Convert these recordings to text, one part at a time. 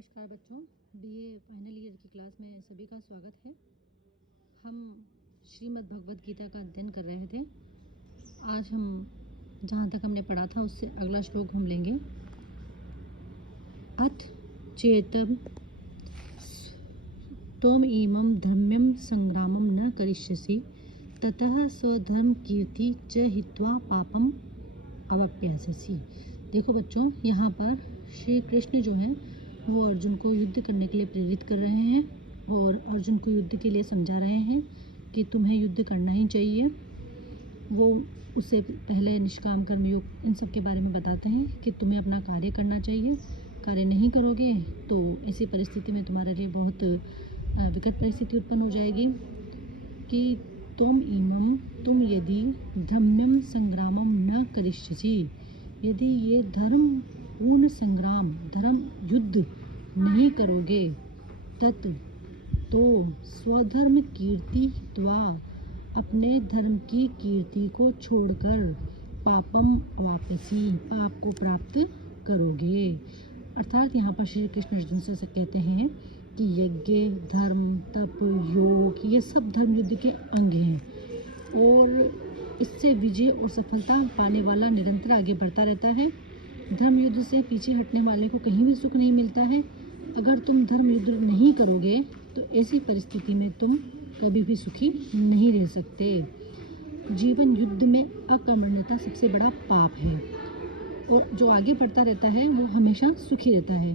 नमस्कार बच्चों, BA final year की क्लास में सभी का स्वागत है। हम श्रीमद् भगवद गीता का अध्ययन कर रहे थे। आज हम जहाँ तक हमने पढ़ा था उससे अगला श्लोक हम लेंगे। अथ चेतम त्वम इमं धर्म्यं संग्रामं न करिष्यसि ततः स्वधर्म कीर्ति च हित्वा पापम अवाप्स्यसि। देखो बच्चों, यहाँ पर श्री कृष्ण जो है वो अर्जुन को युद्ध करने के लिए प्रेरित कर रहे हैं और अर्जुन को युद्ध के लिए समझा रहे हैं कि तुम्हें युद्ध करना ही चाहिए। वो उससे पहले निष्काम कर्म योग इन सब के बारे में बताते हैं कि तुम्हें अपना कार्य करना चाहिए। कार्य नहीं करोगे तो ऐसी परिस्थिति में तुम्हारे लिए बहुत विकट परिस्थिति उत्पन्न हो जाएगी कि तुम यदि धर्म्यम संग्रामम न करिष्यसि, यदि ये धर्म पूर्ण संग्राम धर्म युद्ध नहीं करोगे तत् तो स्वधर्म कीर्ति त्वा अपने धर्म की कीर्ति को छोड़कर पापम वापसी पाप को प्राप्त करोगे। अर्थात यहाँ पर श्री कृष्ण अर्जुन से कहते हैं कि यज्ञ धर्म तप योग ये सब धर्म युद्ध के अंग हैं और इससे विजय और सफलता पाने वाला निरंतर आगे बढ़ता रहता है। धर्म युद्ध से पीछे हटने वाले को कहीं भी सुख नहीं मिलता है। अगर तुम धर्म युद्ध नहीं करोगे तो ऐसी परिस्थिति में तुम कभी भी सुखी नहीं रह सकते। जीवन युद्ध में अकर्मण्यता सबसे बड़ा पाप है और जो आगे बढ़ता रहता है वो हमेशा सुखी रहता है।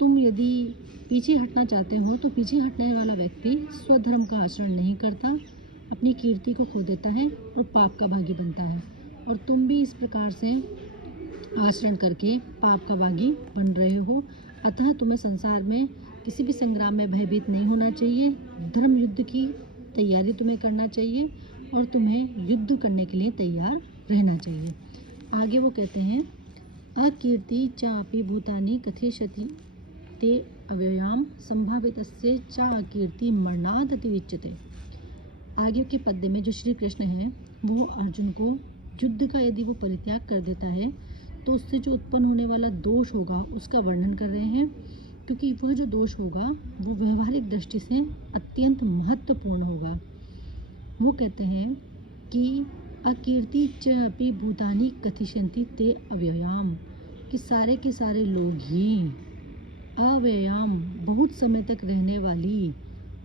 तुम यदि पीछे हटना चाहते हो तो पीछे हटने वाला व्यक्ति स्वधर्म का आचरण नहीं करता, अपनी कीर्ति को खो देता है और पाप का भागी बनता है। और तुम भी इस प्रकार से आचरण करके पाप का भागी बन रहे हो। अतः तुम्हें संसार में किसी भी संग्राम में भयभीत नहीं होना चाहिए। धर्म युद्ध की तैयारी तुम्हें करना चाहिए और तुम्हें युद्ध करने के लिए तैयार रहना चाहिए। आगे वो कहते हैं अकीर्ति चापि भूतानि कथयिष्यति ते अव्ययाम संभावितस्य चा अकीर्ति मरणाद अति विच्यते। आगे के पद्य में जो श्री कृष्ण है वो अर्जुन को युद्ध का यदि वो परित्याग कर देता है तो उससे जो उत्पन्न होने वाला दोष होगा उसका वर्णन कर रहे हैं, क्योंकि वह जो दोष होगा वो व्यवहारिक दृष्टि से अत्यंत महत्वपूर्ण होगा। वो कहते हैं कि अकीर्ति च अपि भूतानि कथयिष्यन्ति ते अव्ययाम, कि सारे के सारे लोग ही अव्ययाम बहुत समय तक रहने वाली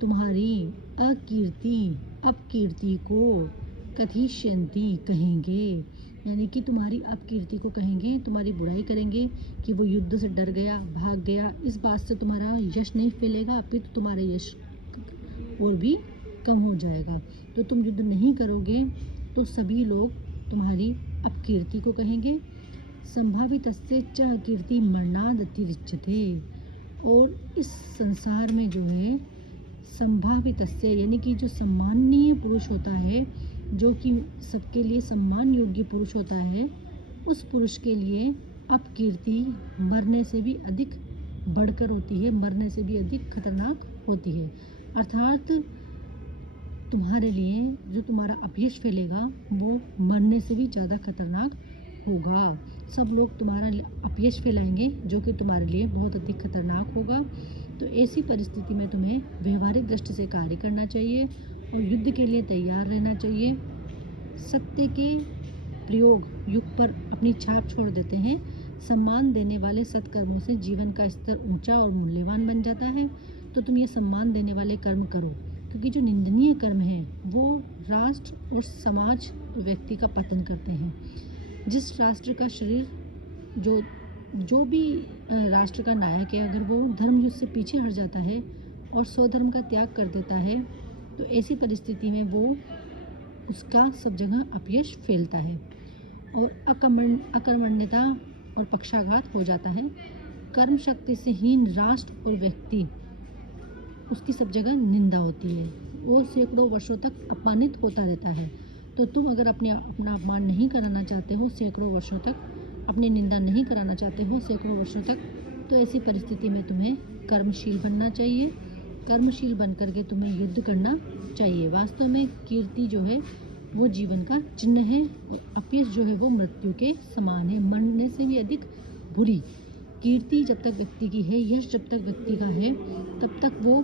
तुम्हारी अकीर्ति अपकीर्ति को कथयिष्यन्ति कहेंगे, यानी कि तुम्हारी अपकीर्ति को कहेंगे, तुम्हारी बुराई करेंगे कि वो युद्ध से डर गया भाग गया। इस बात से तुम्हारा यश नहीं फैलेगा अपितु तुम्हारा यश और भी कम हो जाएगा। तो तुम युद्ध नहीं करोगे तो सभी लोग तुम्हारी अपकीर्ति को कहेंगे। संभावितस्य च कीर्ति मरणाद अति विच्यते। और इस संसार में जो है संभावितस्य यानी कि जो सम्माननीय पुरुष होता है, जो कि सबके लिए सम्मान योग्य पुरुष होता है, उस पुरुष के लिए अपकीर्ति मरने से भी अधिक बढ़कर होती है, मरने से भी अधिक खतरनाक होती है। अर्थात तुम्हारे लिए जो तुम्हारा अपयश फैलेगा वो मरने से भी ज़्यादा खतरनाक होगा। सब लोग तुम्हारा अपयश फैलाएंगे जो कि तुम्हारे लिए बहुत अधिक खतरनाक होगा। तो ऐसी परिस्थिति में तुम्हें व्यवहारिक दृष्टि से कार्य करना चाहिए और युद्ध के लिए तैयार रहना चाहिए। सत्य के प्रयोग युग पर अपनी छाप छोड़ देते हैं। सम्मान देने वाले सत्कर्मों से जीवन का स्तर ऊंचा और मूल्यवान बन जाता है। तो तुम ये सम्मान देने वाले कर्म करो, क्योंकि जो निंदनीय कर्म हैं वो राष्ट्र और समाज व्यक्ति का पतन करते हैं। जिस राष्ट्र का शरीर जो भी राष्ट्र का नायक है, अगर वो धर्म युद्ध से पीछे हट जाता है और स्वधर्म का त्याग कर देता है तो ऐसी परिस्थिति में वो उसका सब जगह अपयश फैलता है और अकर्मण्यता और पक्षाघात हो जाता है। कर्म शक्ति से हीन राष्ट्र और व्यक्ति उसकी सब जगह निंदा होती है, वो सैकड़ों वर्षों तक अपमानित होता रहता है। तो तुम अगर अपना अपमान नहीं कराना चाहते हो सैकड़ों वर्षों तक, अपनी निंदा नहीं कराना चाहते हो सैकड़ों वर्षों तक, तो ऐसी परिस्थिति में तुम्हें कर्मशील बनना चाहिए। कर्मशील बन करके तुम्हें युद्ध करना चाहिए। वास्तव में कीर्ति जो है वो जीवन का चिन्ह है और अपयश जो है वो मृत्यु के समान है, मरने से भी अधिक बुरी। कीर्ति जब तक व्यक्ति की है, यश जब तक व्यक्ति का है, तब तक वो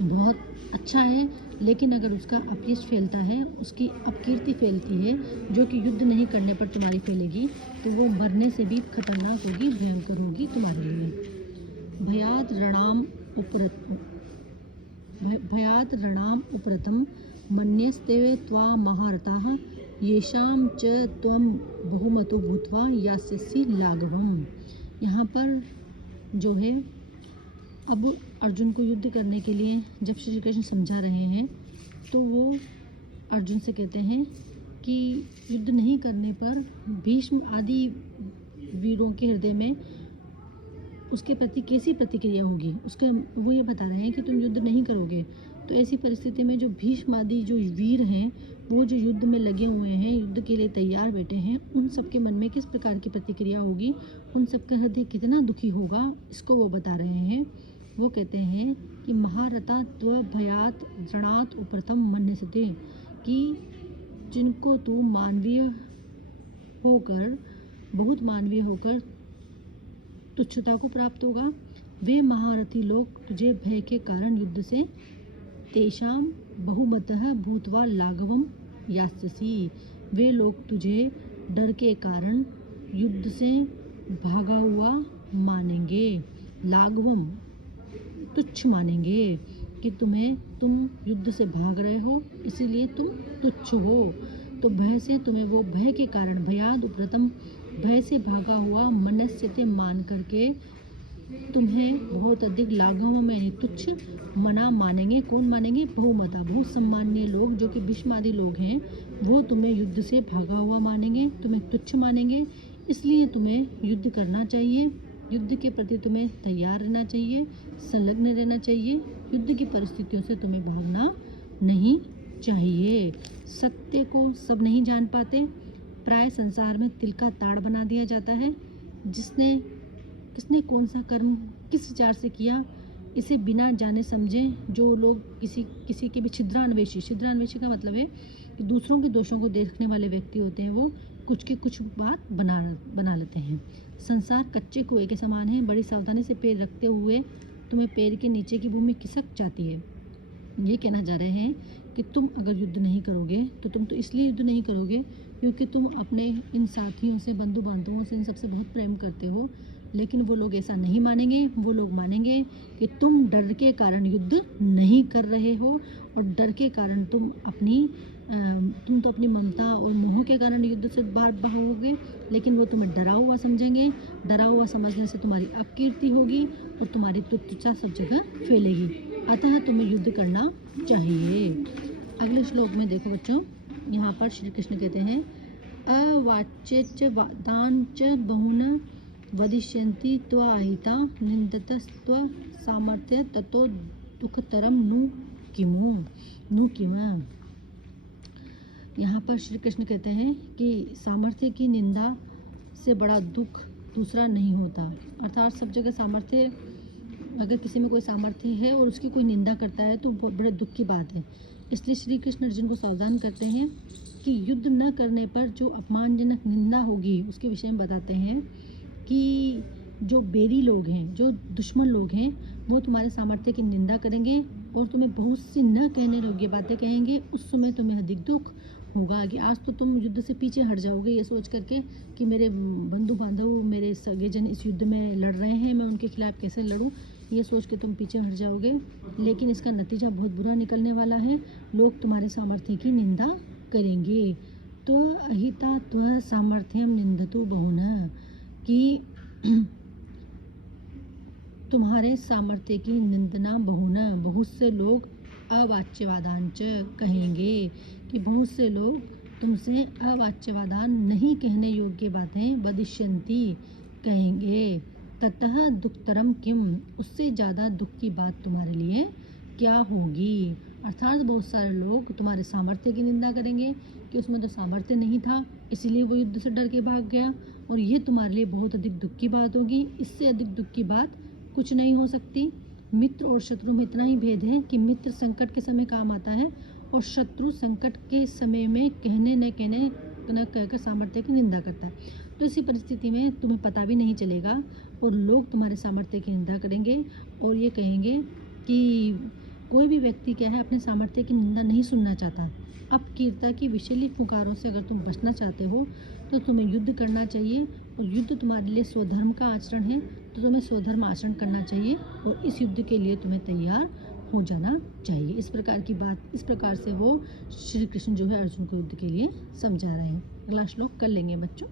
बहुत अच्छा है। लेकिन अगर उसका अपयश फैलता है, उसकी अपकीर्ति फैलती है, जो कि युद्ध नहीं करने पर तुम्हारी फैलेगी, तो वो मरने से भी खतरनाक होगी, भयंकर होगी तुम्हारे लिए। भयात ऋणाम उपरतम मन्यस्ते त्वा महारथाः येषां च त्वं बहुमतो भूत्वा यास्यसि लाघवम्। यहाँ पर जो है, अब अर्जुन को युद्ध करने के लिए जब श्री कृष्ण समझा रहे हैं, तो वो अर्जुन से कहते हैं कि युद्ध नहीं करने पर भीष्म आदि वीरों के हृदय में उसके प्रति कैसी प्रतिक्रिया होगी, उसका वो ये बता रहे हैं कि तुम युद्ध नहीं करोगे, तो ऐसी परिस्थिति में जो भीष्म आदि जो वीर हैं, वो जो युद्ध में लगे हुए हैं, युद्ध के लिए तैयार बैठे हैं, उन सब के मन में किस प्रकार की प्रतिक्रिया होगी, उन सब का हृदय कितना दुखी होगा, इसको वो बता रहे हैं। वो कहते हैं कि महारथा त्व भयात ऋणात उपरतम मन्यस्ते, कि जिनको तू मानवीय होकर, बहुत मानवीय होकर तुच्छता को प्राप्त होगा, वे महारथी लोग तुझे भय के कारण युद्ध से तेषाम बहुमतः भूत्वा लाघवम यास्यसि, वे लोग तुझे डर के कारण युद्ध से भागा हुआ मानेंगे, लाघवम तुच्छ मानेंगे, कि तुम युद्ध से भाग रहे हो, इसीलिए तुम तुच्छ हो। तो भय से तुम्हें वो भय के कारण, भयाद उपरतम, भय से भागा हुआ, मनस्यते मान करके तुम्हें बहुत अधिक लाघव में तुच्छ मना मानेंगे। कौन मानेंगे? बहुमता, बहुत सम्मानीय लोग जो कि भीष्म आदि लोग हैं, वो तुम्हें युद्ध से भागा हुआ मानेंगे, तुम्हें तुच्छ मानेंगे। इसलिए तुम्हें युद्ध करना चाहिए, युद्ध के प्रति तुम्हें तैयार रहना चाहिए, संलग्न रहना चाहिए, युद्ध की परिस्थितियों से तुम्हें भागना नहीं चाहिए। सत्य को सब नहीं जान पाते, प्राय संसार में तिल का ताड़ बना दिया जाता है। किसने कौन सा कर्म किस विचार से किया, इसे बिना जाने समझे जो लोग किसी के भी छिद्रान्वेषी का मतलब है कि दूसरों के दोषों को देखने वाले व्यक्ति होते हैं, वो कुछ की कुछ बात बना लेते हैं। संसार कच्चे कुएं के समान है, बड़ी सावधानी से पैर रखते हुए तुम्हें पैर के नीचे की भूमि खिसक जाती है। ये कहना चाह रहे हैं कि तुम अगर युद्ध नहीं करोगे, तो तुम तो इसलिए युद्ध नहीं करोगे क्योंकि तुम अपने इन साथियों से, बंधु बांधवों से, इन सबसे बहुत प्रेम करते हो। लेकिन वो लोग ऐसा नहीं मानेंगे, वो लोग मानेंगे कि तुम डर के कारण युद्ध नहीं कर रहे हो, और डर के कारण तुम तो अपनी ममता और मोह के कारण युद्ध से बाहर भागोगे, लेकिन वो तुम्हें डरा हुआ समझेंगे। डरा हुआ समझने से तुम्हारी अपकीर्ति होगी और तुम्हारी तुच्छता सब जगह फैलेगी। अतः तुम्हें युद्ध करना चाहिए। अगले श्लोक में देखो बच्चों, यहाँ पर श्री कृष्ण कहते हैं, अवाच्यच वादान च बहुन वदिष्यन्ति त्वाहिता निंदतस्त्व सामर्थ्य ततो दुःखतरम नु किम। यहाँ पर श्री कृष्ण कहते हैं कि सामर्थ्य की निंदा से बड़ा दुख दूसरा नहीं होता। अर्थात सब जगह सामर्थ्य, अगर किसी में कोई सामर्थ्य है और उसकी कोई निंदा करता है तो बहुत बड़े दुख की बात है। इसलिए श्री कृष्ण अर्जुन को सावधान करते हैं कि युद्ध न करने पर जो अपमानजनक निंदा होगी उसके विषय में बताते हैं कि जो बैरी लोग हैं, जो दुश्मन लोग हैं, वो तुम्हारे सामर्थ्य की निंदा करेंगे और तुम्हें बहुत सी न कहने योग्य बातें कहेंगे। उस समय तुम्हें अधिक दुख होगा कि आज तो तुम युद्ध से पीछे हट जाओगे, ये सोच करके कि मेरे बंधु बांधव, मेरे सगे जन इस युद्ध में लड़ रहे हैं, मैं उनके खिलाफ कैसे लड़ूं, ये सोच के तुम पीछे हट जाओगे। लेकिन इसका नतीजा बहुत बुरा निकलने वाला है, लोग तुम्हारे सामर्थ्य की निंदा करेंगे। तो अहिता त्व सामर्थ्यम निंदतु बहुना, कि तुम्हारे सामर्थ्य की निंदना बहुना, बहुत से लोग अवाच्यवादांच कहेंगे, कि बहुत से लोग तुमसे अवाच्यवादान, नहीं कहने योग्य बातें, वदिष्यन्ति कहेंगे, ततः दुःखतरम किम, उससे ज़्यादा दुख की बात तुम्हारे लिए क्या होगी। अर्थात बहुत सारे लोग तुम्हारे सामर्थ्य की निंदा करेंगे कि उसमें तो सामर्थ्य नहीं था, इसीलिए वो युद्ध से डर के भाग गया, और ये तुम्हारे लिए बहुत अधिक दुख की बात होगी। इससे अधिक दुख की बात कुछ नहीं हो सकती। मित्र और शत्रु में इतना ही भेद है कि मित्र संकट के समय काम आता है और शत्रु संकट के समय में कहने न कहकर सामर्थ्य की निंदा करता है। तो इसी परिस्थिति में तुम्हें पता भी नहीं चलेगा और लोग तुम्हारे सामर्थ्य की निंदा करेंगे और ये कहेंगे कि कोई भी व्यक्ति क्या है अपने सामर्थ्य की निंदा नहीं सुनना चाहता। अपकीर्ता की विषैली पुकारों से अगर तुम बचना चाहते हो तो तुम्हें युद्ध करना चाहिए और युद्ध तुम्हारे लिए स्वधर्म का आचरण है, तो तुम्हें स्वधर्म आचरण करना चाहिए और इस युद्ध के लिए तुम्हें तैयार हो जाना चाहिए। इस प्रकार से वो श्री कृष्ण जो है अर्जुन को युद्ध के लिए समझा रहे हैं। अगला श्लोक कर लेंगे बच्चों।